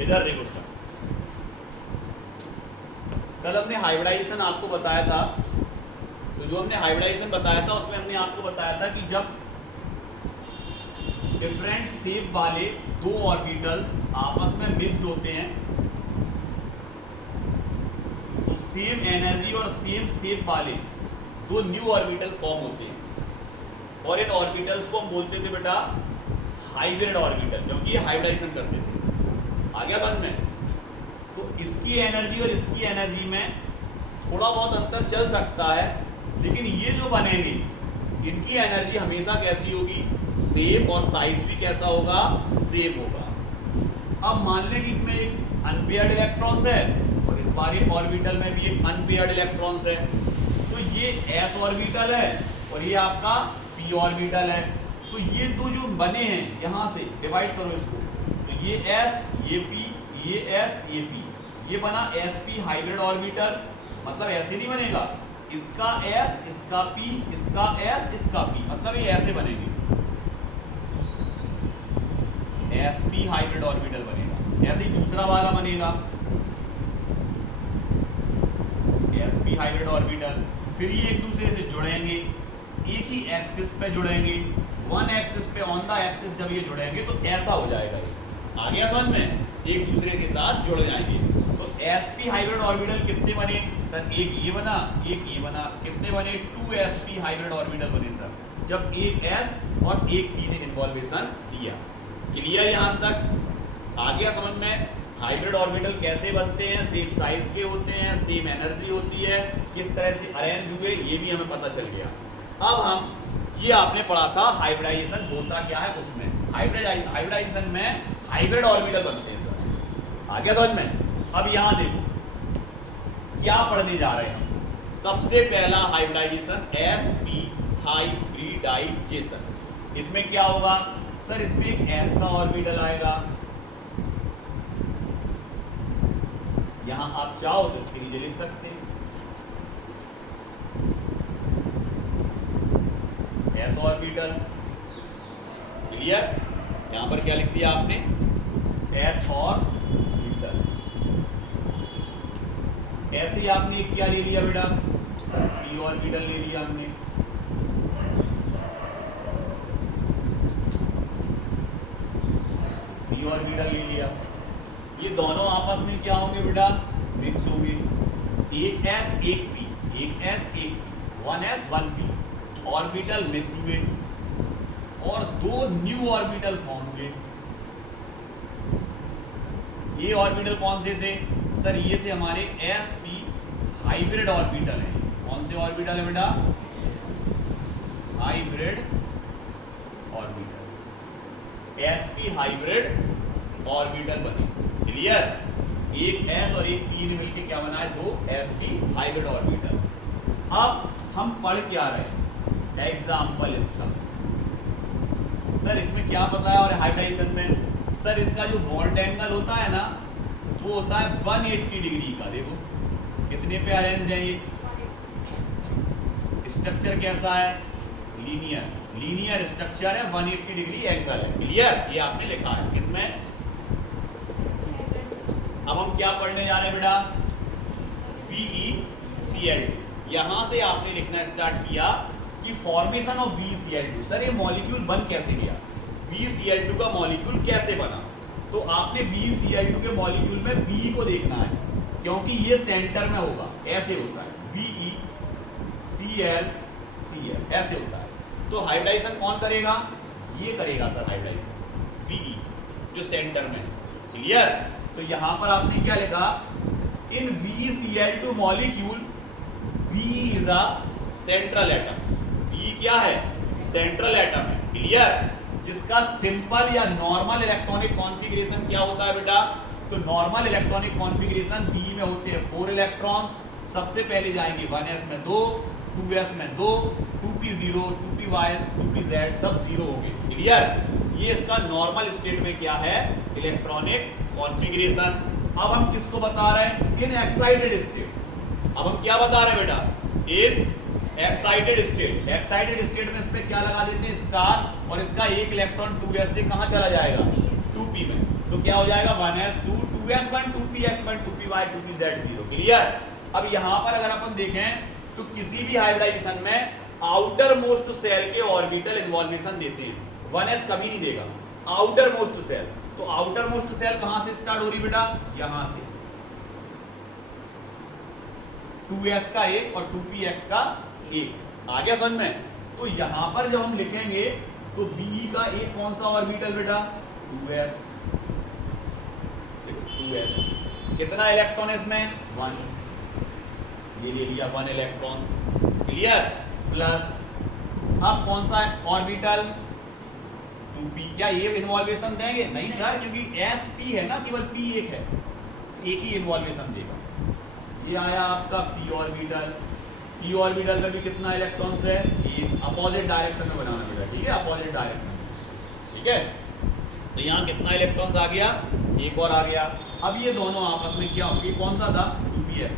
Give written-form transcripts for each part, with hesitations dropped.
इधर देखो उसका, कल हमने हाइब्रिडाइजेशन आपको बताया था, तो जो हमने हाइब्रिडाइजेशन बताया था उसमें हमने आपको बताया था कि जब डिफरेंट शेप वाले दो ऑर्बिटल्स आपस में मिक्स्ड होते हैं तो सेम एनर्जी और सेम शेप वाले दो न्यू ऑर्बिटल फॉर्म होते हैं, और इन ऑर्बिटल्स को हम बोलते थे बेटा हाइब्रिड ऑर्बिटल, क्योंकि ये हाइब्रिडाइजेशन करते थे। आ गया समझ में? तो इसकी एनर्जी और इसकी एनर्जी में थोड़ा बहुत अंतर चल सकता है, लेकिन ये जो बनेंगे इनकी एनर्जी हमेशा कैसी होगी, सेम, और साइज भी कैसा होगा, सेम होगा। अब मान लें कि इसमें एक अनपेयर्ड इलेक्ट्रॉन्स है और इस वाले ऑर्बिटल में भी एक अनपेयर्ड इलेक्ट्रॉन्स है, तो ये s ऑर्बिटल है और ये आपका p ऑर्बिटल है, तो ये दो जो बने हैं यहाँ से डिवाइड करो इसको, तो ये s ये p, ये s ये p, ये बना sp हाइब्रिड ऑर्बिटल। मतलब ऐसे नहीं बनेगा, इसका s इसका p इसका s इसका p, मतलब ये ऐसे बनेंगे, sp हाइब्रिड ऑर्बिटल बनेगा। ऐसे ही दूसरा वाला बनेगा sp हाइब्रिड ऑर्बिटल, फिर ये एक दूसरे से जुड़ेंगे, एक ही एक्सिस पे जुड़ेंगे, वन एक्सिस पे, ऑन द एक्सिस जब ये जुड़ेंगे तो ऐसा हो जाएगा। ये आ गया समझ में? एक दूसरे के साथ जुड़ जाएंगे। तो sp हाइब्रिड ऑर्बिटल कितने बने सर? एक ये बना, एक ये बना, कितने बने? 2sp हाइब्रिड ऑर्बिटल बने सर, जब एक s और एक p ने इन्वॉल्वेशन दिया। क्लियर यहाँ तक? आ गया समझ में? हाइब्रिड ऑर्बिटल कैसे बनते हैं, सेम साइज के होते हैं, सेम एनर्जी होती है, किस तरह से अरेंज हुए ये भी हमें पता चल गया। अब हम, ये आपने पढ़ा था हाइब्रिडाइजेशन होता क्या है उसमें, हाइब्रिडाइजेशन में हाइब्रिड ऑर्बिटल बनते हैं सर। आ गया समझ में? अब यहाँ देखो क्या पढ़ने जा रहे हैं हम। सबसे पहला हाइब्रिडाइजेशन sp हाइब्रिडाइजेशन। इसमें क्या होगा सर? इसमें एक s का ऑर्बिटल आएगा, यहां आप चाहो तो इसके नीचे लिख सकते हैं s ऑर्बिटल। क्लियर? यहां पर क्या लिख दिया आपने? s orbital. ऐसे ही आपने क्या ले लिया बेटा सर? p ऑर्बिटल ले लिया हमने। p ऑर्बिटल ले लिया, ये दोनों आपस में क्या होंगे बेटा? मिक्स होंगे, एक s एक p, एक s एक p, 1s 1p orbital mix हुए और दो न्यू ऑर्बिटल फॉर्म हुए। ये ऑर्बिटल कौन से थे सर? ये थे हमारे sp हाइब्रिड ऑर्बिटल है। कौन से ऑर्बिटल है बेटा? Hybrid orbital, sp hybrid orbital बने। क्लियर? एक s और एक p ने मिलकर क्या बना है? दो sp हाइब्रिड ऑर्बिटल। अब हम पढ़ क्या रहे हैं? एग्जाम्पल इसका सर, इसमें क्या पता है? और हाइब्रिडाइजेशन में सर इनका जो बॉन्ड एंगल होता है ना, वो होता है 180 डिग्री का। देखो कितने पे अरेंज है ये, स्ट्रक्चर कैसा है? लीनियर, लीनियर स्ट्रक्चर है, 180 डिग्री एंगल है। क्लियर? ये आपने लिखा है किसमें? अब हम क्या पढ़ने जा रहे हैं बेटा? BeCl2। यहां से आपने लिखना स्टार्ट किया कि फॉर्मेशन ऑफ BeCl2। सर ये मॉलिक्यूल बन कैसे गया, BeCl2 का मॉलिक्यूल कैसे बना? तो आपने BeCl2 के मॉलिक्यूल में B को देखना है, क्योंकि ये सेंटर में होगा, ऐसे होता है BeCl ऐसे होता है। तो हाइब्रिडाइजेशन कौन करेगा? ये करेगा सर हाइब्रिडाइजेशन, Be जो सेंटर में है। क्लियर? तो यहां पर आपने क्या लिखा? इन BeCl2 molecule B is a central atom. B क्या है? सेंट्रल एटम है। क्लियर? जिसका सिंपल या नॉर्मल इलेक्ट्रॉनिक कॉन्फ़िगरेशन क्या होता है बेटा? तो नॉर्मल इलेक्ट्रॉनिक कॉन्फ़िगरेशन B में होते हैं 4 इलेक्ट्रॉन्स। सबसे पहले जाएंगे 1s में 2, 2s में 2, 2p 0, 2py, 2pz सब 0 होंगे। क्लियर? ये इसका नॉर्मल स्टेट में क्या है? Electronic configuration. अब हम किसको बता रहे हैं? In excited state. अब हम क्या बता रहे हैं बेटा? In excited state. Excited state में इस पे क्या लगा देते हैं? स्टार, और इसका एक इलेक्ट्रॉन 2s से कहां चला जाएगा? 2p में। तो क्या हो जाएगा? 1s 2 2s1 2px1 2py 2pz 0। Clear. अब यहां पर अगर अपन देखें तो किसी भी हाइब्रिडाइजेशन में आउटर मोस्ट सेल के ऑर्बिटल इन्वॉल्वेशन देते हैं, 1s कभी नहीं देगा। आउटर मोस्ट सेल, तो आउटर मोस्ट सेल कहां से स्टार्ट हो रही बेटा, यहां से 2s का एक और 2px का एक। आ गया समझ में। तो यहां पर जब हम लिखेंगे तो b का एक कौन सा ऑर्बिटल बेटा, 2s। देखो 2s, कितना इलेक्ट्रॉन इसमें, 1, ये ले लिया 1 इलेक्ट्रॉन्स। क्लियर। प्लस अब कौन सा ऑर्बिटल, 2p। क्या ये इन्वॉल्वेशन देंगे, नहीं सर, क्योंकि sp है ना, केवल p एक है, एक ही इन्वॉल्वेशन देगा। ये आया आपका p ऑर्बिटल। p ऑर्बिटल में भी कितना इलेक्ट्रॉन्स है, एक। अपोजिट डायरेक्शन में बनाना बेटा, ठीक है, अपोजिट डायरेक्शन में, ठीक है। तो यहाँ कितना इलेक्ट्रॉन्स आ गया, एक और आ गया। अब ये दोनों आपस में क्या होंगे, कौन सा था, 2px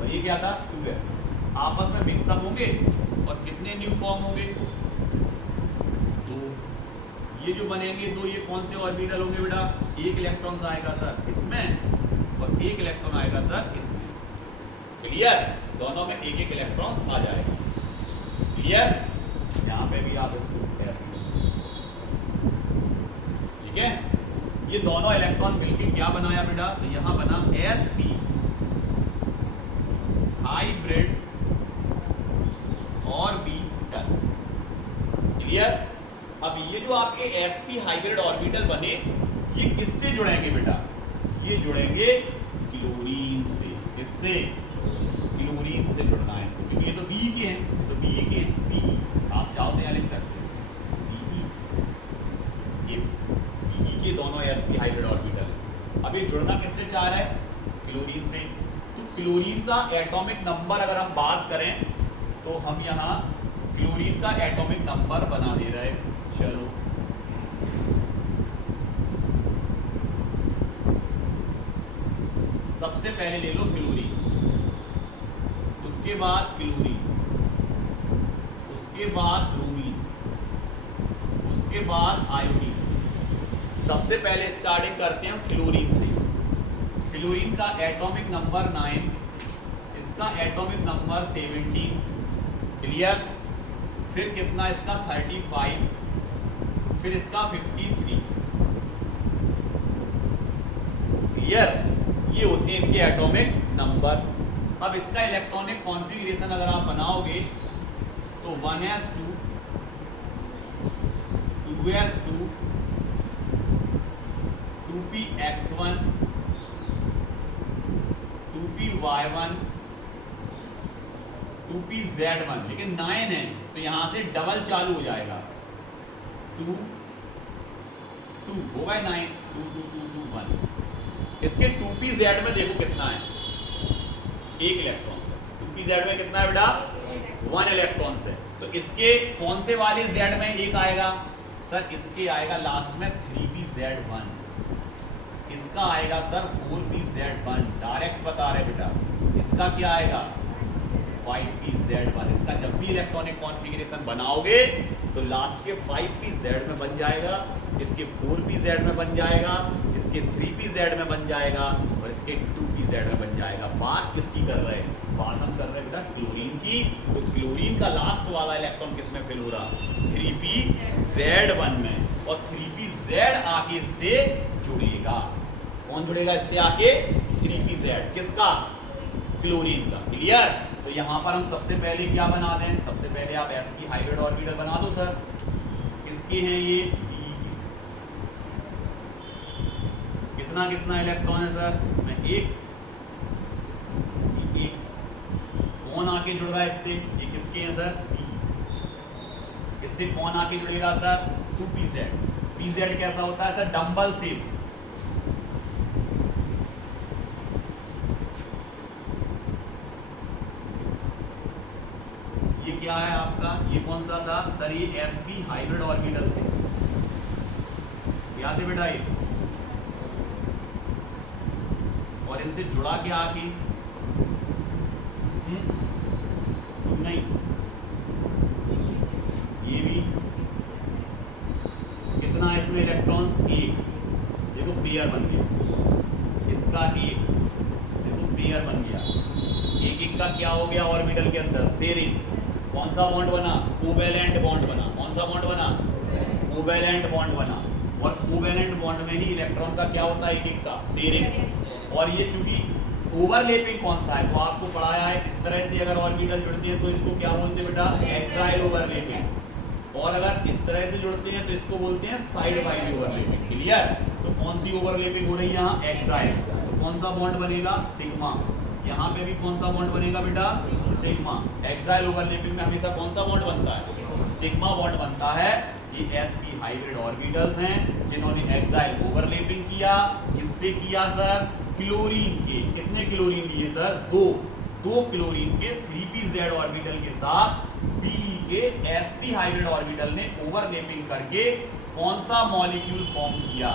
और ये क्या था, 2s। आपस में मिक्सअप होंगे और कितने न्यू फॉर्म होंगे, 2। ये जो बनेंगे दो, ये कौन से ऑर्बिटल होंगे बेटा, एक इलेक्ट्रॉन आएगा सर इसमें और एक इलेक्ट्रॉन आएगा सर इसमें। क्लियर। दोनों में एक एक इलेक्ट्रॉन आ जाएगा। क्लियर। यहाँ पे भी आप इसको ऐसे, ठीक है। ये दोनों इलेक्ट्रॉन मिलके क्या बनाया बेटा, तो यहाँ बना sp हाइब्रिड ऑर्बिटल। क्लियर। अब ये जो आपके sp हाइब्रिड ऑर्बिटल बने, ये किससे जुड़ेंगे बेटा, ये जुड़ेंगे क्लोरीन से। किससे, क्लोरीन से जुड़ना है, क्योंकि ये तो B के हैं, तो B के B आप चाहो तो यहाँ लिख सकते हैं BE के दोनों sp हाइब्रिड ऑर्बिटल। अब ये जुड़ना किससे चाह रहा है, क्लोरीन से। तो क्लोरीन का एटॉमिक नंबर अगर हम बात करें तो हम यहाँ क्लोरीन का एटॉमिक नंबर बना दे रहे हैं। चलो सबसे पहले ले लो फ्लोरीन, उसके बाद क्लोरीन, उसके बाद ब्रोमीन, उसके बाद आयोडीन। सबसे पहले स्टार्टिंग करते हैं फ्लोरीन से। फ्लोरीन का एटॉमिक नंबर 9, इसका एटॉमिक नंबर 17। क्लियर। फिर कितना इसका 35, फिर इसका 53। क्लियर। ये होते हैं इनके एटॉमिक नंबर। अब इसका इलेक्ट्रॉनिक कॉन्फ़िगरेशन अगर आप बनाओगे तो 1s2 2s2 2px1 2py1 2pz1, लेकिन 9 है तो यहां से डबल चालू हो जाएगा, 2 2 हो गए 9, 2 2 2 2 1। इसके 2pz में देखो कितना है, एक इलेक्ट्रॉन है। 2pz में कितना है बेटा, 1 इलेक्ट्रॉन है। तो इसके कौन से वाले z में एक आएगा सर, इसके आएगा लास्ट में 3pz1, इसका आएगा सर 4pz1। डायरेक्ट बता रहे बेटा, इसका क्या आएगा 5pz1। इसका जब भी इलेक्ट्रॉनिक कॉन्फ़िगरेशन बनाओगे तो लास्ट के 5pz में बन जाएगा, इसके 4pz में बन जाएगा, इसके 3pz में बन जाएगा और इसके 2pz में बन जाएगा। बात किसकी कर रहे हैं, बात हम कर रहे हैं बेटा क्लोरीन की। तो क्लोरीन का लास्ट वाला इलेक्ट्रॉन किस में फिल हो रहा, 3pz1 में, और 3pz आके इससे जुड़ेगा। कौन जुड़ेगा इससे आके, 3pz। किसका, क्लोरीन का। क्लियर। तो यहाँ पर हम सबसे पहले क्या बना दें, सबसे पहले आप sp हाइब्रिड ऑर्बिटल बना दो सर। किसके हैं ये, B के। कितना कितना इलेक्ट्रॉन है सर, इसमें एक। कौन आके जुड़ रहा है इससे, ये किसके हैं सर, B। इससे कौन आके जुड़ेगा सर, 2pz। pz कैसा होता है सर, डंबल शेप। क्या है आपका, ये कौन सा था सर, ये sp हाइब्रिड ऑर्बिटल थे, याद है बेटा ये। और इनसे जुड़ा क्या आके, नहीं, ये भी कितना है इसमें इलेक्ट्रॉन्स, एक। देखो पेयर बन गया। इसका एक, देखो पेयर बन गया, एक एक का क्या हो गया ऑर्बिटल के अंदर शेयरिंग। कौन सा बॉन्ड बना? कोवेलेंट बॉन्ड बना। कौन सा बॉन्ड बना? कोवेलेंट बॉन्ड बना। और कोवेलेंट बॉन्ड में ही इलेक्ट्रॉन का क्या होता है? एक एक का शेयरिंग। और ये चूंकि ओवरलैपिंग कौन सा है तो आपको पढ़ाया है, इस तरह से अगर ऑर्बिटल जुड़ते हैं तो इसको क्या बोलते हैं बेटा? Axial overlapping. और अगर इस तरह से जुड़ते हैं तो इसको बोलते हैं साइड वाइज ओवरलैपिंग। क्लियर? तो कौन सी ओवरलैपिंग हो रही है यहाँ? एक्साइल। तो कौन सा बॉन्ड बनेगा? सिग्मा। यहाँ पे भी कौन सा बॉन्ड बनेगा बेटा? सिग्मा। एक्साइल ओवरलैपिंग में हमेशा कौन सा बॉन्ड बनता है? सिग्मा बॉन्ड बनता है। ये sp हाइब्रिड ऑर्बिटल्स हैं जिन्होंने एक्साइल ओवरलैपिंग किया। किससे किया सर? क्लोरीन के। कितने क्लोरीन लिए सर? दो क्लोरीन के 3pz ऑर्बिटल के साथ Be के sp हाइब्रिड ऑर्बिटल ने ओवरलैपिंग करके कौन सा मॉलिक्यूल फॉर्म किया?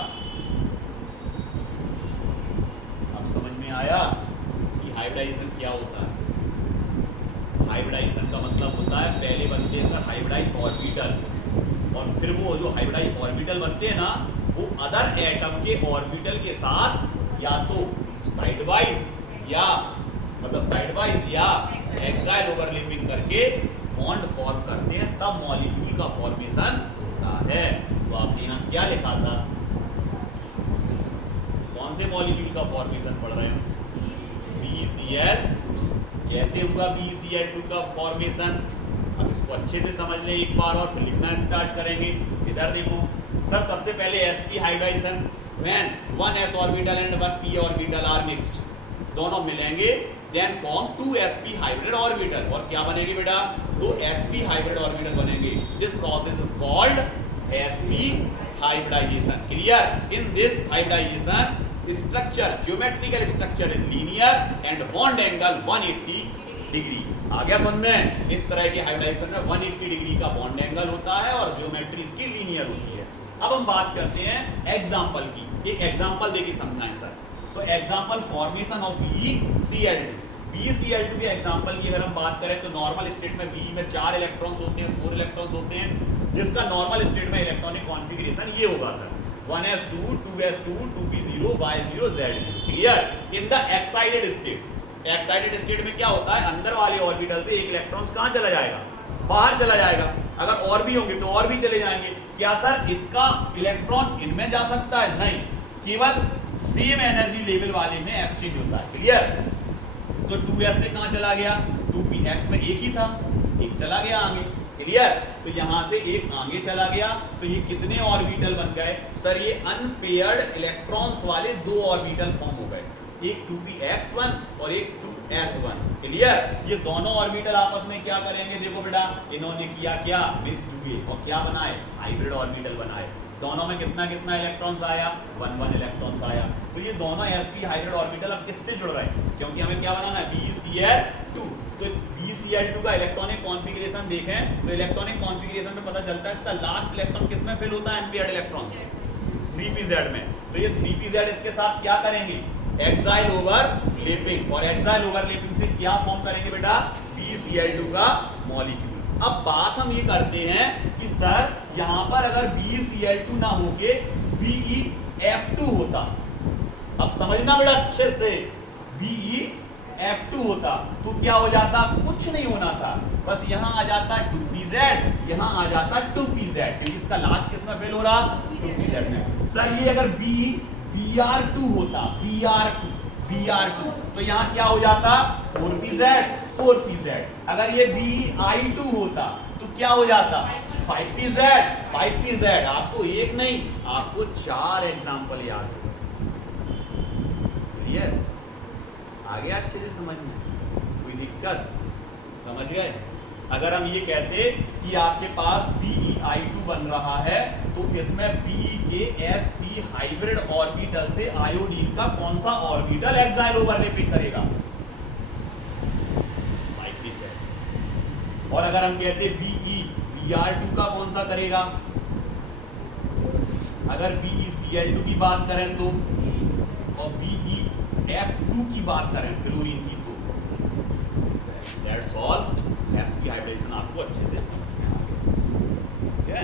अब समझ में आया कि हाइब्रिडाइजेशन क्या होता है? हाइब्रिडाइजेशन का मतलब होता है पहले बनते हैं सर हाइब्रिडाइज ऑर्बिटल, और फिर वो जो हाइब्रिडाइज ऑर्बिटल बनते हैं ना वो अदर एटम के ऑर्बिटल के साथ या तो साइडवाइज या एक्साइल ओवरलैपिंग करके बॉन्ड फॉर्म करते हैं, तब मॉलिक्यूल का फॉर्मेशन होता है। तो आपने यहाँ क्या लिखा था? कौन से मॉलिक्यूल का फॉर्मेशन पढ़ रहे हो? BeCl। कैसे हुआ BeCl2 का फॉर्मेशन? अब इसको अच्छे से समझ लें एक बार और फिर लिखना स्टार्ट करेंगे। इधर देखो सर, सबसे पहले sp hybridization when 1s orbital and 1p orbital are mixed, दोनों मिलेंगे then form 2sp hybrid orbital. और क्या बनेंगे बेटा? 2sp हाइब्रिड ऑर्बिटल बनेंगे। This process is called sp hybridisation. Clear? In this hybridisation structure, geometrical structure is linear and bond angle 180 degree. आ गया समझ में? इस तरह के हाइब्रिडाइजेशन में 180 डिग्री का बॉन्ड एंगल होता है और ज्योमेट्री इसकी लीनियर होती है। अब हम बात करते हैं एग्जांपल की। एक एग्जांपल देके समझाएं सर। तो example formation of BeCl2। BeCl2 के एग्जांपल की अगर हम बात करें तो नॉर्मल स्टेट में बी में 4 इलेक्ट्रॉन्स होते हैं, 4 इलेक्ट्रॉन्स होते हैं, जिसका नॉर्मल स्टेट में इलेक्ट्रॉनिक कॉन्फ़िगरेशन ये होगा sir 1s2 2s2 2p0 y0 z0। Clear? In the excited state. Excited state में क्या होता है? अंदर वाले ऑर्बिटल से एक इलेक्ट्रॉन कहां चला जाएगा? बाहर चला जाएगा। अगर और भी होंगे तो और भी चले जाएंगे। क्या सर इसका इलेक्ट्रॉन इनमें जा सकता है? नहीं, केवल सेम एनर्जी लेवल वाले में एक्सचेंज होता है। क्लियर? तो 2s से कहां चला गया? 2px में एक ही था, एक चला गया आगे। क्लियर? तो यहां से एक आगे चला गया, तो ये कितने ऑर्बिटल बन गए सर? ये अनपेयर्ड इलेक्ट्रॉन्स वाले 2 ऑर्बिटल फॉर्म हो गए, एक 2px1 और एक 2s1। क्लियर? ये दोनों ऑर्बिटल आपस में क्या करेंगे? देखो बेटा, इन्होंने किया क्या? मिक्स्ड हुए और क्या बनाए? हाइब्रिड ऑर्बिटल बनाए। दोनों में कितना कितना इलेक्ट्रॉन्स आया? 1 इलेक्ट्रॉन्स आया। तो ये दोनों sp हाइब्रिड ऑर्बिटल अब किससे जुड़ रहे हैं? क्योंकि हमें क्या बनाना है? BeCl2। तो BeCl2 का इलेक्ट्रॉनिक कॉन्फ़िगरेशन देखें तो इलेक्ट्रॉनिक कॉन्फ़िगरेशन में पता चलता है इसका लास्ट इलेक्ट्रॉन किस में फिल होता है? अनपेयर्ड इलेक्ट्रॉन से 3pz में। तो ये 3pz इसके साथ क्या करेंगे? Axial overlapping. और एक्साइल ओवरलैपिंग से क्या फॉर्म करेंगे बेटा? BeCl2 का मॉलिक्यूल। अब बात हम ये करते हैं कि सर यहां पर अगर BeCl2 ना होके BeF2 होता, अब समझना बेटा अच्छे से, BeF2 होता तो क्या हो जाता? कुछ नहीं होना था, बस यहां आ जाता 2pz, यहां आ जाता 2pz, क्योंकि इसका लास्ट किस में फेल हो रहा? 2pz में। सर ये अगर Br2 होता, Br2 तो यहां क्या हो जाता? 4pz। अगर ये Bi2 होता तो क्या हो जाता? 5pz। आपको एक नहीं, आपको 4 एग्जांपल याद हो। क्लियर? आगे अच्छे से समझ में कोई दिक्कत? समझ गए? अगर हम ये कहते कि आपके पास Be2 बन रहा है तो इसमें Be के sp हाइब्रिड ऑर्बिटल से आयोडीन का कौन सा ऑर्बिटल एक्साइल ओवरलैपिंग करेगा? 5pz। और अगर हम कहते Br2 का कौन सा करेगा? अगर BeCl2 की बात करें तो, और BeF2 की बात करें फ्लोरीन की तो, दैट्स ऑल। sp हाइब्रिडेशन आपको अच्छे से समझ में आ गया। ठीक है?